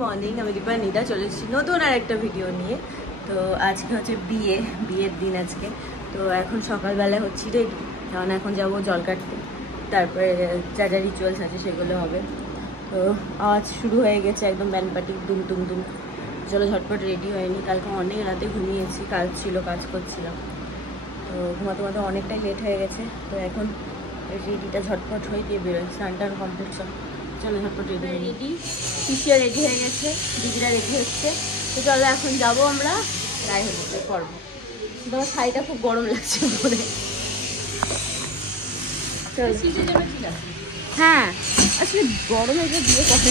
Morning, আমি দীপা নিদা চলে এসেছি নতুন আর একটা ভিডিও নিয়ে। তো আজকে হচ্ছে বিয়ের দিন আজকে। তো এখন সকালবেলা হচ্ছি রেডি, কারণ এখন যাবো জল কাটতে, তারপরে যা যা রিচুয়ালস আছে সেগুলো হবে। তো আওয়াজ শুরু হয়ে গেছে একদম, ব্যান্ড পার্টি দুম দুম দুম। চলো ঝটপট রেডি হয়নি, কালকে অনেক রাতে ঘুমিয়েছি, কাজ ছিল, কাজ করছিলাম। তো ঘুমাতে ঘুমাতে অনেকটাই লেট হয়ে গেছে। তো এখন রেডিটা ঝটপট হয়ে দিয়ে বেরোয়, স্নান কমপ্লিট সব। চলো ঝটপট রেডি হয়ে রেডি, পিসিয়া রেডি হয়ে গেছে, দিদিরা রেডি হচ্ছে। তো চলো এখন যাবো আমরা গায়ে হলুদ করবো। তোমার শাড়িটা খুব গরম লাগছে পরে। হ্যাঁ, আসলে গরমে যে বিয়ে করে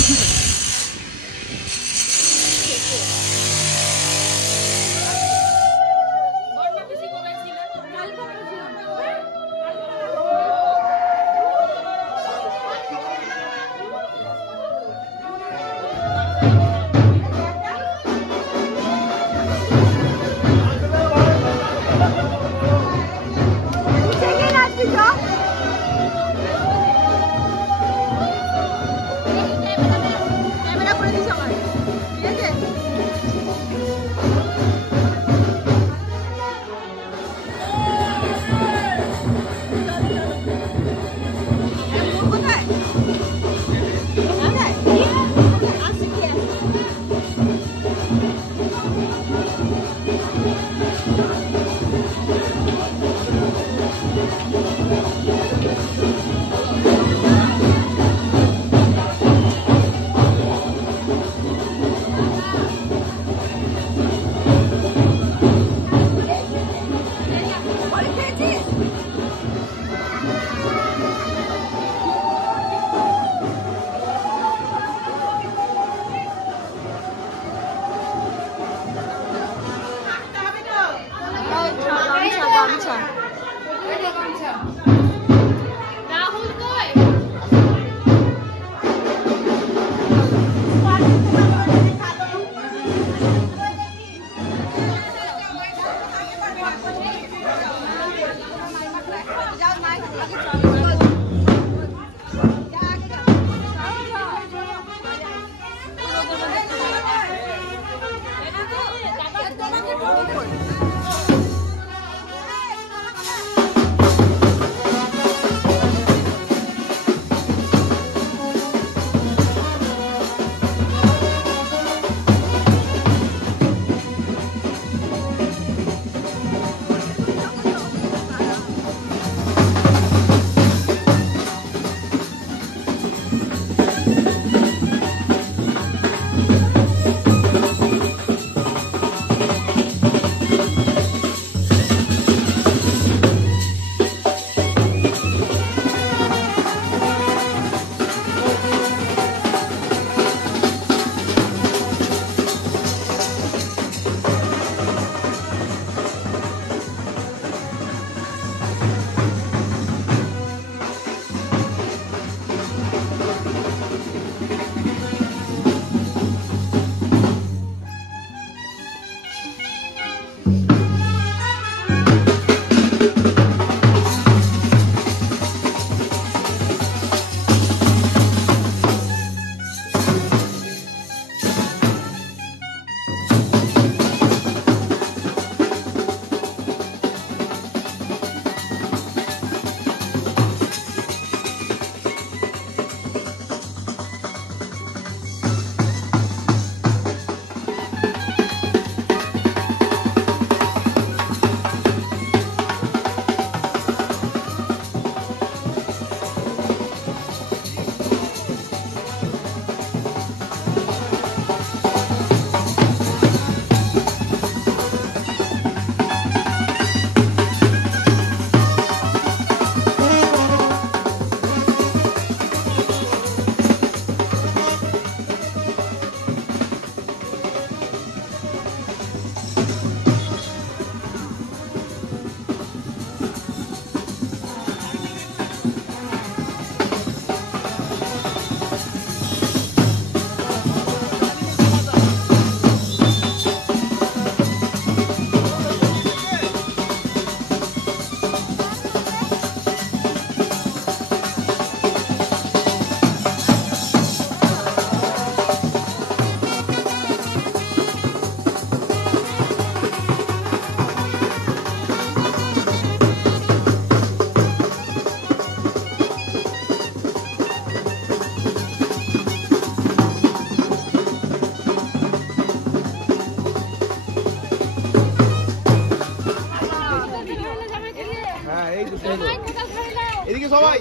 এদিকে সবাই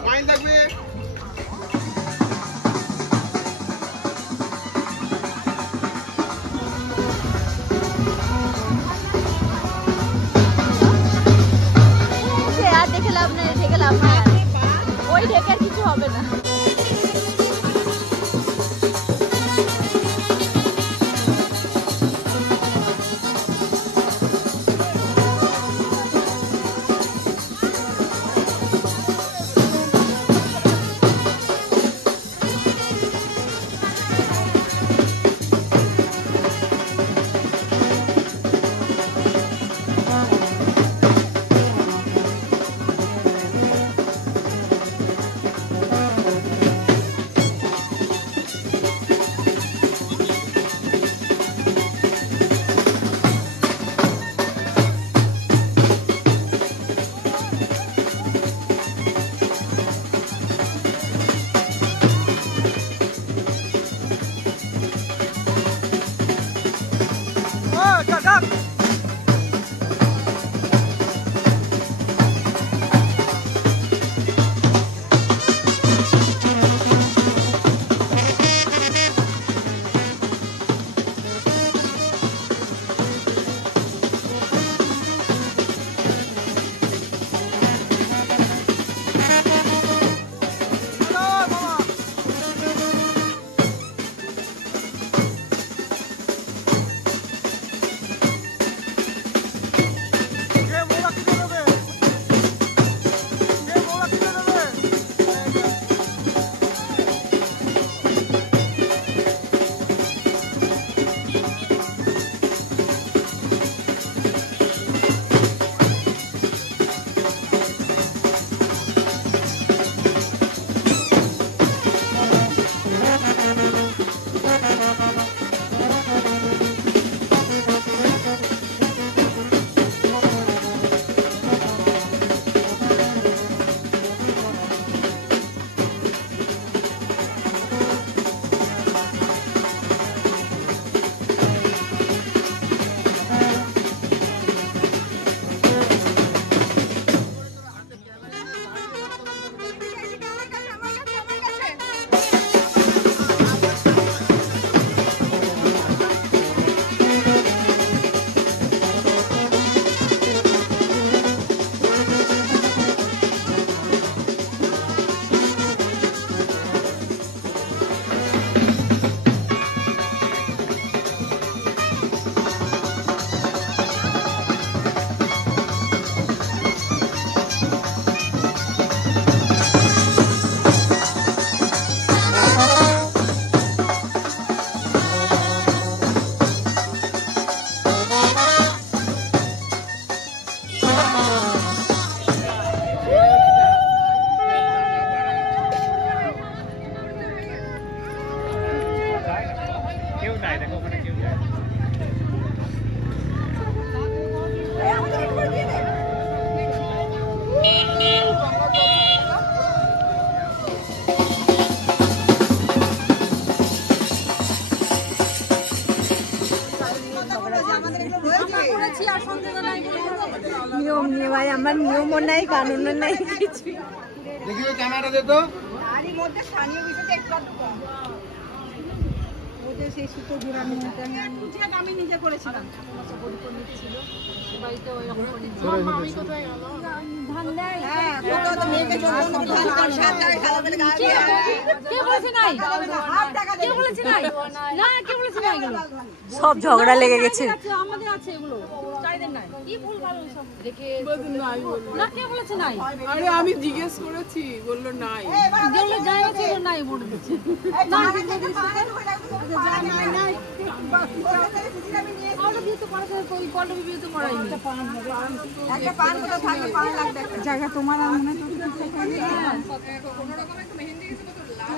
স্মাইল থাকবে। আর দেখে লাভ নেই, দেখে লাভ নেই, ওই দেখে কিছু হবে না। নিয়ম নিয়ে ভাই, আমার নিয়মও নাই, কানুনও নাই, কিছু। দেখিও ক্যামেরাটা দে তো। আরই মধ্যে স্থানীয় বিষয়টা একটু ওদের সেই সুতো ঘোরানো আমি নিজে করেছিলাম। বাড়িতে ওই রকম আমি কোথায় গেল ধান দেয়। হ্যাঁ কত তো মেয়েকে ধান কর সাত টাকা খাওয়া বলে কে বলেছে নাই? কে বলেছে নাই? না কে বলেছে নাই? এগুলো সব ঝগড়া লেগে গেছে। আমাদের আছে এগুলো চাইদের নাই। কি ভুল ভালো সব দেখে নাই বললো না। কে বলেছে নাই? আরে আমি জিজ্ঞেস করেছি, বললো নাই। যেগুলো যায় আছে নাই বলে দিচ্ছে। না যা নাই নাই আমরা দিয়ে তো পড়াতে কই পল্লবী বিয়ে তো করাইনি। একটা পান কোথা থাকে পান লাগবে জায়গা তোমার আর মনে তো কিছু থাকে না। কোন রকম একটু মেহেন্দি গেছে কত লাভ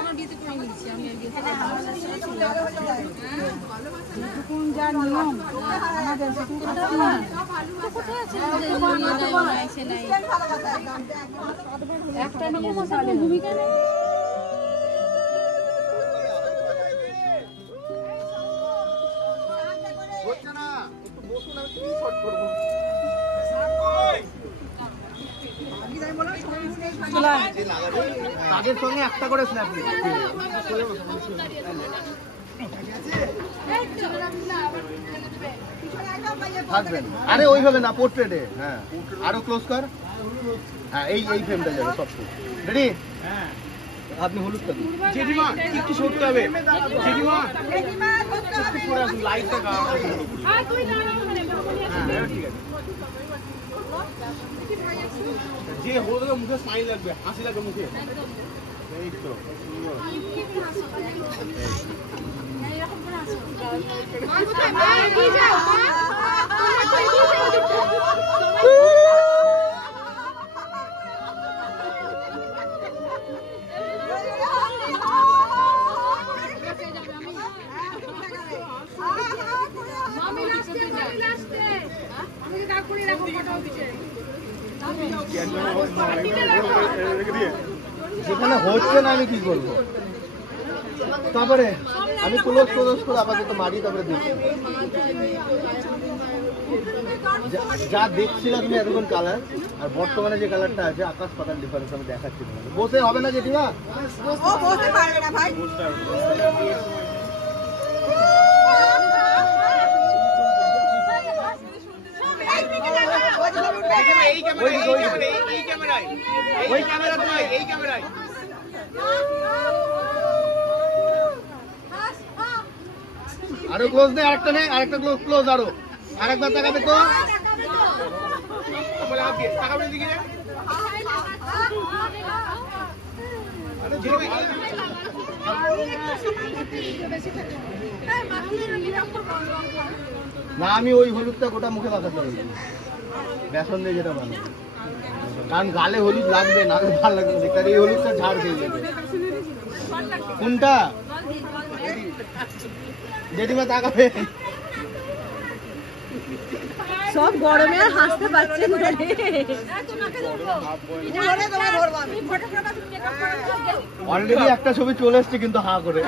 আমার বিয়েতে করে নিয়েছি আমি বিয়ে থেকে কোন যা নিয়ম আমাদের কোথায় আছে আছে নাই একটা নিয়ে বসালে ভূমিকা নেই। হচ্ছে না, একটু বসুন, আমি কি শট করবো। তাদের সঙ্গে একটা করে স্ন্যাপ থাকবেন। আরে ওইভাবে না, পোর্ট্রেটে। হ্যাঁ, আরো ক্লোজ কর। হ্যাঁ, এই ফ্রেমটা যাবে সব। রেডি? হ্যাঁ, আপনি হলুদটা দিন। জেঠিমা একটু সরতে হবে। জেঠিমা একটু সরে আসুন, লাইটটা হ্যাঁ তুই দাঁড়াও ওখানে। হ্যাঁ ঠিক আছে। যে হলুদ মুখে স্মাইল লাগবে, হাসি লাগবে মুখে। এই তো সুন্দর। এইরকম করে আসো। আর কোথায় মা কি যাও মা? যেখানে হচ্ছে না আমি কি করবো? তারপরে আমি ক্লোজ করে আপাতত মারি, তারপরে দেখি যা দেখছিলাম তুমি এতক্ষণ কালার আর বর্তমানে যে কালারটা আছে আকাশ পাতাল ডিফারেন্স আমি দেখাচ্ছি তোমাকে। বসে হবে না জেঠিমা? বসতে পারবে না ভাই। আরো ক্লোজ নেই, আরেকটা নেই, আরেকটা ক্লোজ আরো আরেকবার তাকাবে তো। না আমি ওই হলুদটা গোটা মুখে লাগাতে পারি, বেসন দিয়ে যেটা বানাবো, কারণ গালে হলুদ লাগবে, না ভালো লাগবে। কারণ এই হলুদটা ঝাড় খেয়ে যাবে। কোনটা জেঠিমা তাকাবে? সব গরমে আর হাসতে পারছেন না রে। অলরেডি একটা ছবি চলে এসছে কিন্তু হা করে।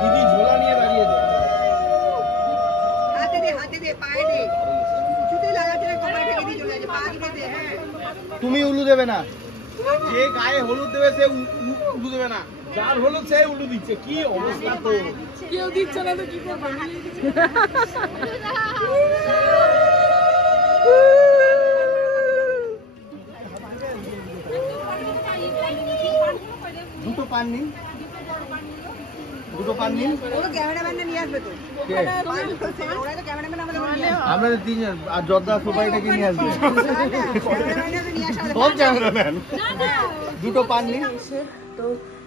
দিদি ঝোলা নিয়ে দাঁড়িয়ে দে, হাতে দে পায়ে দে, জুতে লাগাতে না কপালে ঠেকে দিয়ে চলে যাচ্ছে, পা দিতে দে। হ্যাঁ তুমি উলু দেবে না, যে গায়ে হলুদ দেবে সে উলু দেবে না, যার হলুদ সে উলু দিচ্ছে। কি অবস্থা তো, কেউ দিচ্ছে না তো কি করবো? দুটো পান নিন, দুটো পান নিন। আপনাদের তিনজন আর জর্দা সুপারিটাকে নিয়ে আসবে সব ক্যামেরাম্যান। দুটো পান নিন। তো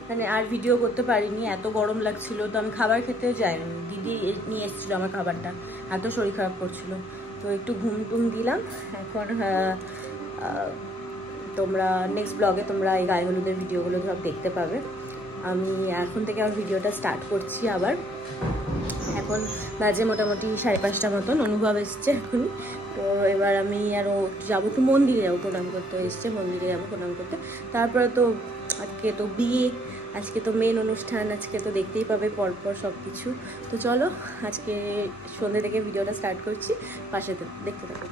মানে আর ভিডিও করতে পারিনি, এত গরম লাগছিল। তো আমি খাবার খেতে যাইনি, দিদি নিয়ে এসেছিলো আমার খাবারটা, এত শরীর খারাপ করছিল। তো একটু ঘুম টুম দিলাম। এখন তোমরা নেক্সট ব্লগে তোমরা এই গায়ে হলুদের ভিডিওগুলো সব দেখতে পাবে। আমি এখন থেকে আমার ভিডিওটা স্টার্ট করছি আবার। এখন বাজে মোটামুটি 5:30 মতন, অনুভব এসছে এখনই। তো এবার আমি আরও যাবো, একটু মন্দিরে যাবো, প্রণাম করতে এসছে, মন্দিরে যাবো প্রণাম করতে। তারপরে তো আজকে তো বিয়ে, আজকে তো মেন অনুষ্ঠান, আজকে তো দেখতেই পাবে পরপর সব কিছু। তো চলো আজকে সন্ধ্যে থেকে ভিডিওটা স্টার্ট করছি, পাশে দেখতে থাকো।